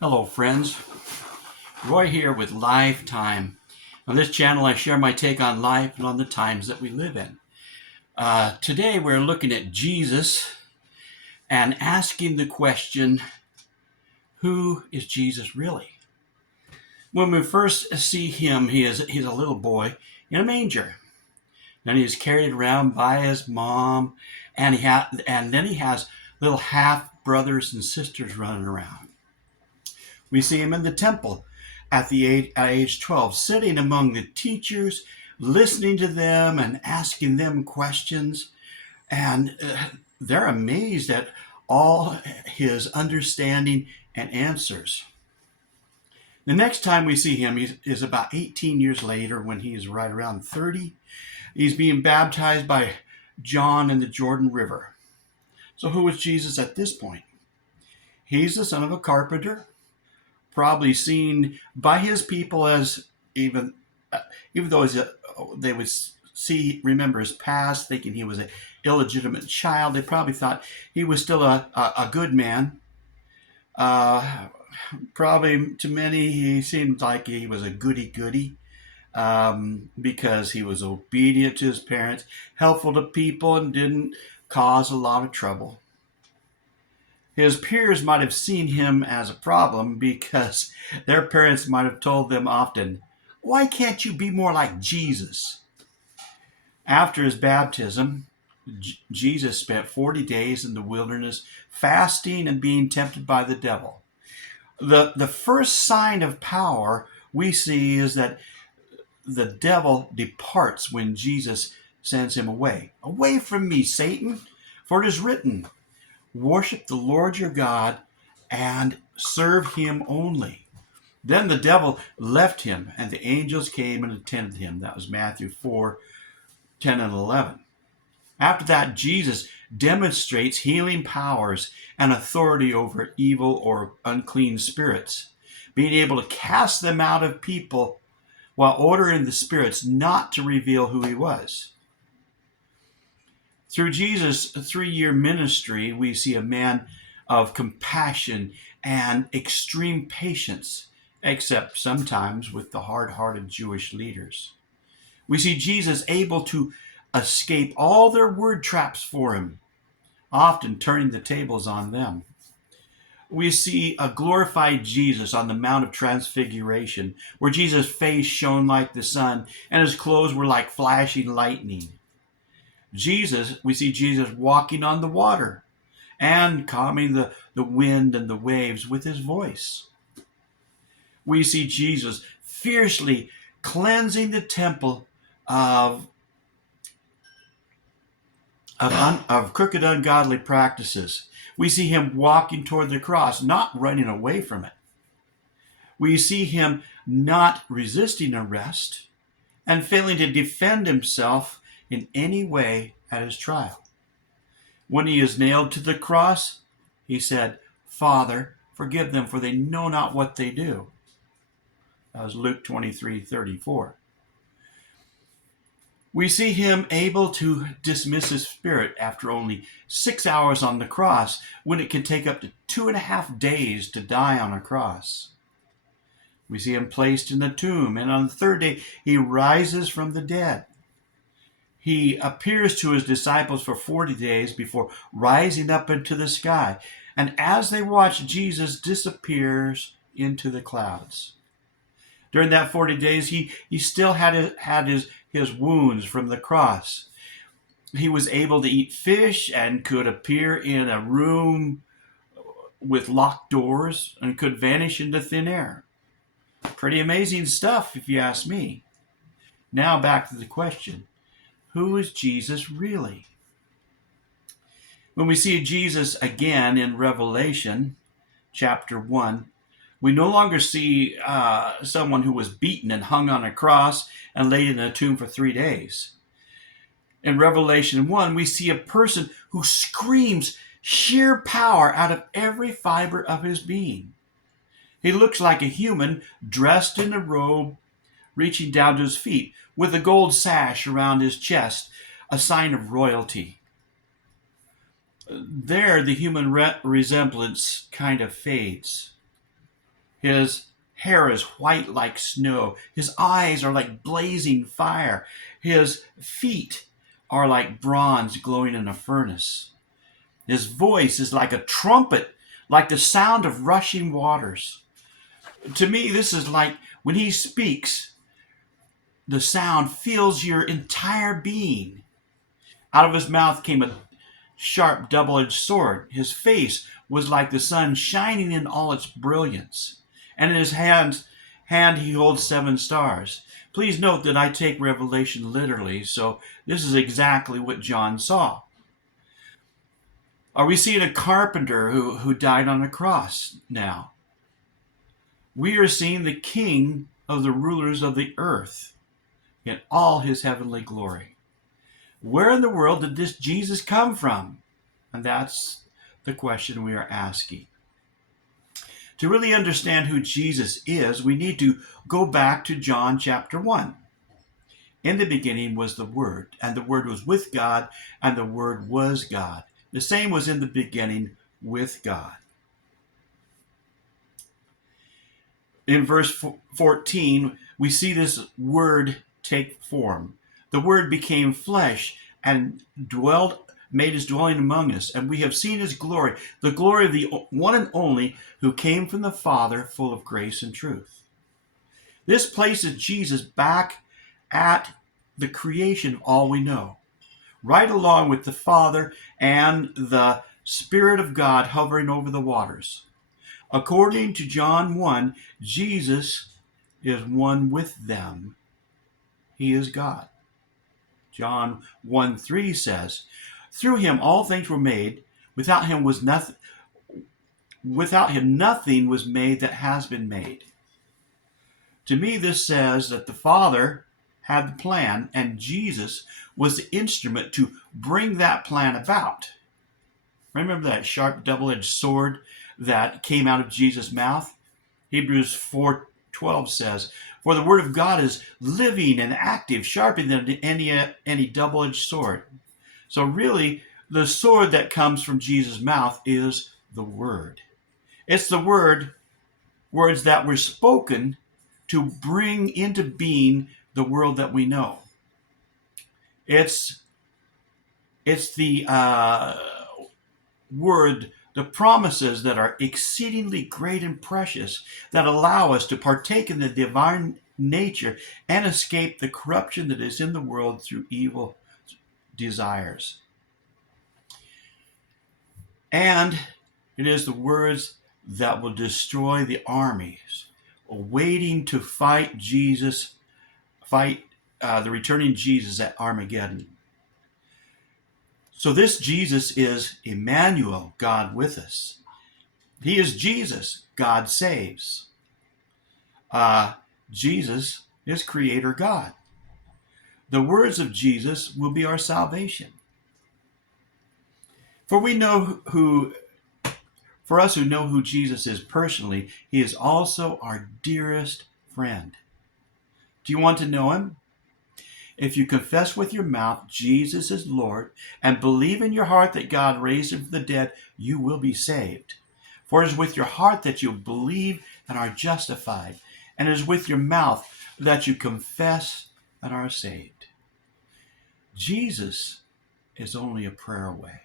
Hello, friends. Roy here with Lifetime. On this channel, I share my take on life and on the times that we live in. Today, we're looking at Jesus and asking the question, who is Jesus really? When we first see him, he's a little boy in a manger. Then he's carried around by his mom, and then he has little half brothers and sisters running around. We see him in the temple at age 12, sitting among the teachers, listening to them and asking them questions. And they're amazed at all his understanding and answers. The next time we see him is about 18 years later, when he is right around 30. He's being baptized by John in the Jordan River. So who was Jesus at this point? He's the son of a carpenter, probably seen by his people as even though they would remember his past, thinking he was an illegitimate child. They probably thought he was still a good man. Probably to many, he seemed like he was a goody-goody, because he was obedient to his parents, helpful to people, and didn't cause a lot of trouble. His peers might have seen him as a problem because their parents might have told them often, "Why can't you be more like Jesus?" After his baptism, Jesus spent 40 days in the wilderness fasting and being tempted by the devil. The first sign of power we see is that the devil departs when Jesus sends him away. "Away from me, Satan, for it is written, worship the Lord your God and serve him only." Then the devil left him, and the angels came and attended him. That was Matthew 4:10 and 11. After that, Jesus demonstrates healing powers and authority over evil or unclean spirits, being able to cast them out of people while ordering the spirits not to reveal who he was. Through Jesus' 3-year ministry, we see a man of compassion and extreme patience, except sometimes with the hard-hearted Jewish leaders. We see Jesus able to escape all their word traps for him, often turning the tables on them. We see a glorified Jesus on the Mount of Transfiguration, where Jesus' face shone like the sun and his clothes were like flashing lightning. We see Jesus walking on the water and calming the wind and the waves with his voice. We see Jesus fiercely cleansing the temple of crooked, ungodly practices. We see him walking toward the cross, not running away from it. We see him not resisting arrest and failing to defend himself in any way at his trial. When he is nailed to the cross, he said, "Father, forgive them, for they know not what they do." That was Luke 23:34. We see him able to dismiss his spirit after only 6 hours on the cross, when it can take up to 2.5 days to die on a cross. We see him placed in the tomb, and on the third day he rises from the dead. He appears to his disciples for 40 days before rising up into the sky. And as they watch, Jesus disappears into the clouds. During that 40 days, he still had his wounds from the cross. He was able to eat fish and could appear in a room with locked doors and could vanish into thin air. Pretty amazing stuff, if you ask me. Now back to the question. Who is Jesus really? When we see Jesus again in Revelation chapter 1, we no longer see someone who was beaten and hung on a cross and laid in a tomb for 3 days. In Revelation 1, we see a person who screams sheer power out of every fiber of his being. He looks like a human dressed in a robe reaching down to his feet, with a gold sash around his chest, a sign of royalty. There, the human resemblance kind of fades. His hair is white like snow. His eyes are like blazing fire. His feet are like bronze glowing in a furnace. His voice is like a trumpet, like the sound of rushing waters. To me, this is like when he speaks, the sound fills your entire being. Out of his mouth came a sharp double-edged sword. His face was like the sun shining in all its brilliance. And in his hand he holds 7 stars. Please note that I take Revelation literally, so this is exactly what John saw. Are we seeing a carpenter who died on a cross now? We are seeing the King of the rulers of the earth in all his heavenly glory. Where in the world did this Jesus come from? And that's the question we are asking. To really understand who Jesus is, we need to go back to John chapter 1. In the beginning was the Word, and the Word was with God, and the Word was God. The same was in the beginning with God. In verse 14, we see this Word take form. The Word became flesh and made his dwelling among us, and we have seen his glory, the glory of the one and only who came from the Father, full of grace and truth. This places Jesus back at the creation of all we know, right along with the Father and the Spirit of God hovering over the waters. According to John 1, Jesus is one with them. He is God. John 1:3 says, "Through him all things were made. Without him nothing was made that has been made." To me, this says that the Father had the plan and Jesus was the instrument to bring that plan about. Remember that sharp double-edged sword that came out of Jesus' mouth? Hebrews 4:12 says, "For the word of God is living and active, sharper than any double-edged sword." So really, the sword that comes from Jesus' mouth is the word. It's the words that were spoken to bring into being the world that we know. It's the word, the promises that are exceedingly great and precious that allow us to partake in the divine nature and escape the corruption that is in the world through evil desires. And it is the words that will destroy the armies waiting to fight the returning Jesus at Armageddon. So this Jesus is Emmanuel, God with us. He is Jesus, God saves. Jesus is Creator God. The words of Jesus will be our salvation. For us who know who Jesus is personally, he is also our dearest friend. Do you want to know him? If you confess with your mouth Jesus is Lord and believe in your heart that God raised him from the dead, you will be saved. For it is with your heart that you believe and are justified, and it is with your mouth that you confess and are saved. Jesus is only a prayer away.